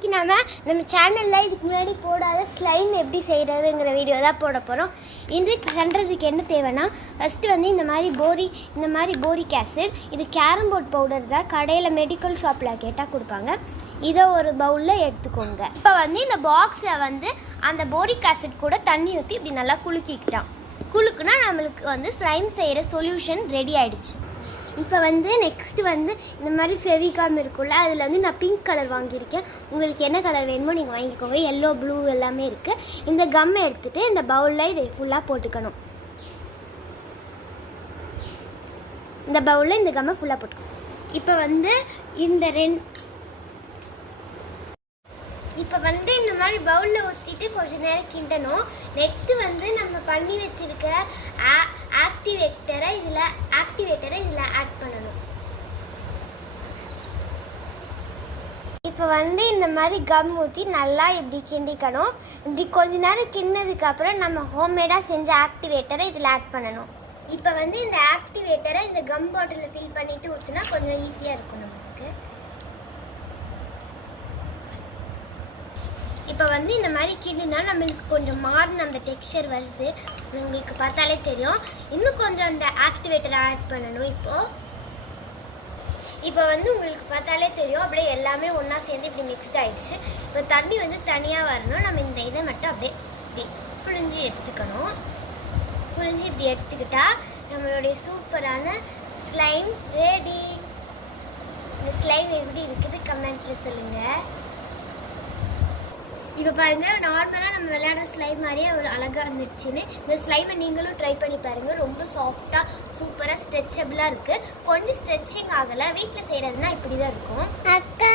இன்னைக்கு நம்ம சேனலில் இதுக்கு முன்னாடி போடாத ஸ்லைம் எப்படி செய்கிறதுங்கிற வீடியோ தான் போட போகிறோம். இது பண்ணுறதுக்கு என்ன தேவைன்னா, ஃபஸ்ட்டு வந்து இந்த மாதிரி போரிக் ஆசிட், இது கேரம் போர்ட் பவுடர் தான், கடையில் மெடிக்கல் ஷாப்பில் கேட்டால் கொடுப்பாங்க. இதை ஒரு பவுலில் எடுத்துக்கோங்க. இப்போ வந்து இந்த பாக்ஸை வந்து அந்த போரிக் ஆசிட் கூட தண்ணி ஊற்றி இப்படி நல்லா குலுக்குனா நம்மளுக்கு வந்து ஸ்லைம் செய்கிற சொல்யூஷன் ரெடி ஆகிடுச்சு. இப்போ வந்து நெக்ஸ்ட்டு வந்து இந்த மாதிரி ஃபெவிகாம் இருக்குல்ல, அதில் வந்து நான் பிங்க் கலர் வாங்கியிருக்கேன். உங்களுக்கு என்ன கலர் வேணுமோ நீங்கள் வாங்கிக்கோங்க. எல்லோ, ப்ளூ எல்லாமே இருக்குது. இந்த கம்மை எடுத்துகிட்டு இந்த பவுலில் இதை ஃபுல்லாக போட்டுக்கணும். இந்த பவுலில் இந்த கம்மை ஃபுல்லாக போட்டுக்கணும். இப்போ வந்து இந்த மாதிரி பவுலில் ஊற்றிட்டு கொஞ்சம் நேரம் கிண்டணும். நெக்ஸ்ட்டு வந்து நம்ம பண்ணி வச்சுருக்கிற ஆக்டிவேட்டரை இதில் ஆட் பண்ணணும். இப்போ வந்து இந்த மாதிரி கம் ஊற்றி நல்லா இப்படி கிண்டிக்கணும். இப்படி கொஞ்ச நேரம் கிண்டினதுக்கப்புறம் நம்ம ஹோம்மேடாக செஞ்ச ஆக்டிவேட்டரை இதில் ஆட் பண்ணணும். இப்போ வந்து இந்த ஆக்டிவேட்டரை இந்த கம் பாட்டிலில் ஃபில் பண்ணிவிட்டு ஊற்றினா கொஞ்சம் ஈஸியாக இருக்கும் நமக்கு. இப்போ வந்து இந்த மாதிரி கிண்டுனா நம்மளுக்கு கொஞ்சம் மாறின அந்த டெக்ஸ்சர் வருது, உங்களுக்கு பார்த்தாலே தெரியும். இன்னும் கொஞ்சம் அந்த ஆக்டிவேட்டரை ஆட் பண்ணணும். இப்போ வந்து உங்களுக்கு பார்த்தாலே தெரியும், அப்படியே எல்லாமே ஒன்றா சேர்ந்து இப்படி மிக்ஸ்ட் ஆகிடுச்சு. இப்போ தண்ணி வந்து தனியாக வரணும். நம்ம இந்த இதை மட்டும் அப்படியே இப்படி புழிஞ்சு எடுத்துக்கணும். புழிஞ்சு இப்படி எடுத்துக்கிட்டா நம்மளுடைய சூப்பரான ஸ்லைம் ரெடி. இந்த ஸ்லைம் எப்படி இருக்குது கமெண்ட்டில் சொல்லுங்கள். இப்போ பாருங்கள், நார்மலாக நம்ம விளையாடுற ஸ்லைம் மாதிரியே ஒரு அழகாக வந்துடுச்சுன்னு. இந்த ஸ்லைமை நீங்களும் ட்ரை பண்ணி பாருங்கள். ரொம்ப சாஃப்டாக சூப்பராக ஸ்ட்ரெச்சபிளாக இருக்குது. கொஞ்சம் ஸ்ட்ரெச்சிங் ஆகலை. வீட்டில் செய்கிறதுனா இப்படி தான் இருக்கும். அக்கா